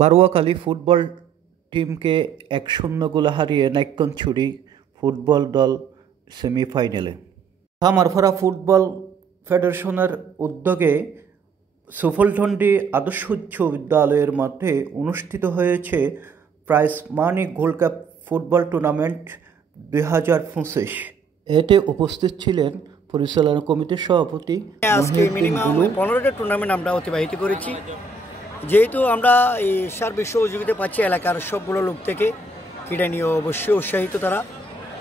Baruakhali football টিমকে ১-০ গোলে হারিয়ে নাইক্ষ্যংছড়ি ফুটবল দল সেমিফাইনালে। কামারপাড়া ফুটবল ফেডারেশনের উদ্যোগে সুফলটন্ডি আদর্শ উচ্চ বিদ্যালয়ের মাঠে অনুষ্ঠিত হয়েছে prize money gold cup football tournament ২০২৫। এতে উপস্থিত ছিলেন পরিচালনা কমিটির সভাপতি। আজকে মিনিমাম 15টা টুর্নামেন্ট আমরা অতিবাহিত করেছি। যেহেতু আমরা এই সার্বিক সহযোগিতা পাচ্ছি এলাকার সবগুলো লোক থেকে, ক্রীড়া নিয়ে অবশ্যই উৎসাহিত তারা।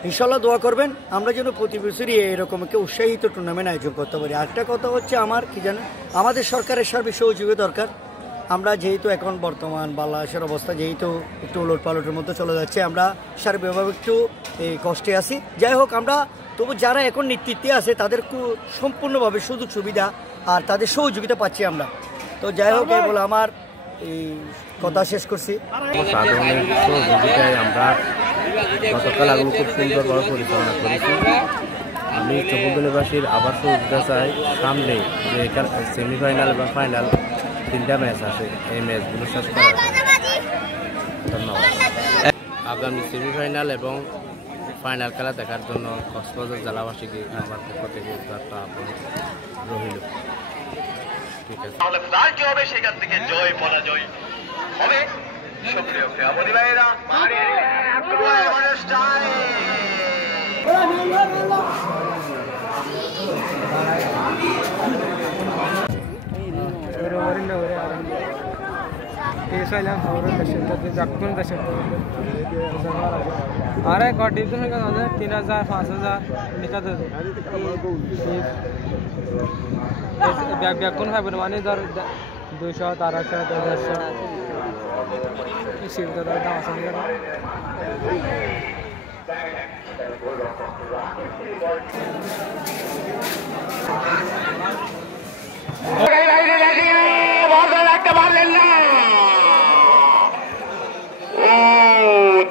ইনশাল্লাহ দোয়া করবেন আমরা যেন প্রতি বছরই এরকম একটা উৎসাহিত টুর্নামেন্ট আয়োজন করতে পারি। আরেকটা কথা হচ্ছে আমার কি জানেন, আমাদের সরকারের সার্বিক সহযোগিতা দরকার। আমরা যেহেতু এখন বর্তমান বাংলাদেশের অবস্থা যেহেতু একটু উলট পালটের মধ্যে চলে যাচ্ছে, আমরা সার্বিকভাবে একটু এই কষ্টে আছি। যাই হোক, আমরা তবু যারা এখন নেতৃত্বে আছে তাদের সম্পূর্ণভাবে সুযোগ সুবিধা আর তাদের সহযোগিতা পাচ্ছি আমরা। তো যাই হোক, বলে আমার এই কথা শেষ করছি। সাধারণের সহযোগিতায় আমরা গতকাল আগুন খুব সুন্দরভাবে পরিচালনা করেছি। আমি চৌবন্দীবাসীর আবার সহযোগিতা চাই। সামনে যে সেমিফাইনাল এবং ফাইনাল 3টা ম্যাচ আছে, এই ম্যাচগুলো শেষ করা। ধন্যবাদ। আগামী সেমিফাইনাল এবং ফাইনাল খেলা দেখার জন্য কক্সবাজার জেলাবাসীকে আমার পক্ষ থেকে রহিল। ঠিক আছে, তাহলে প্রাণ কি হবে সেখান থেকে জয় পরাজয় হবে। সুপ্রিয় প্রিয় ভাইয়েরা, अरे डिविजन 3000 5000 निकल ব্যাকুন হয় মানে ধর 200 300 400 সিট দাম আছে।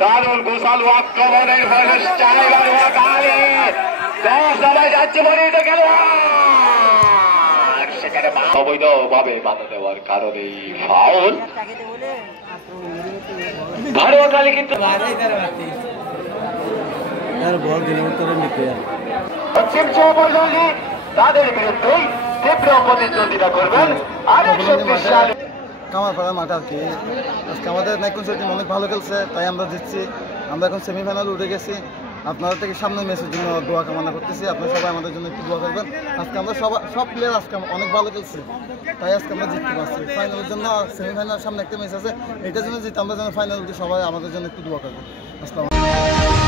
দারুণ গোসালু আক্রমণের ফলে সবাই যাচ্ছে মনিত গেল, সেখানে অবৈধভাবে বাধা দেওয়ার কারণে ফাউল। বারুয়াখালী কিন্তু তাদের বিরুদ্ধে তীব্র প্রতিদ্বন্দ্বিতা করবেন আরেক শক্তিশালী কামারপাড়া মাঠ আর কি। আজকে আমাদের নাইক্ষ্যংছড়ি টিম অনেক ভালো খেলছে, তাই আমরা জিতছি। আমরা এখন সেমিফাইনাল উঠে গেছি। আপনাদের থেকে সামনের ম্যাচের জন্য দোয়া কামনা করতেছি। আপনারা সবাই আমাদের জন্য একটু দোয়া করবেন। আজকে আমরা সব প্লেয়ার আজকে অনেক ভালো খেলছে, তাই আজকে আমরা জিততে পারছি। ফাইনালের জন্য সেমিফাইনাল সামনে একটা ম্যাচ আছে, এটার জন্য জিতে আমরা যেন ফাইনাল উঠে সবাই আমাদের জন্য একটু দোয়া করবেন। আসসালামু আলাইকুম।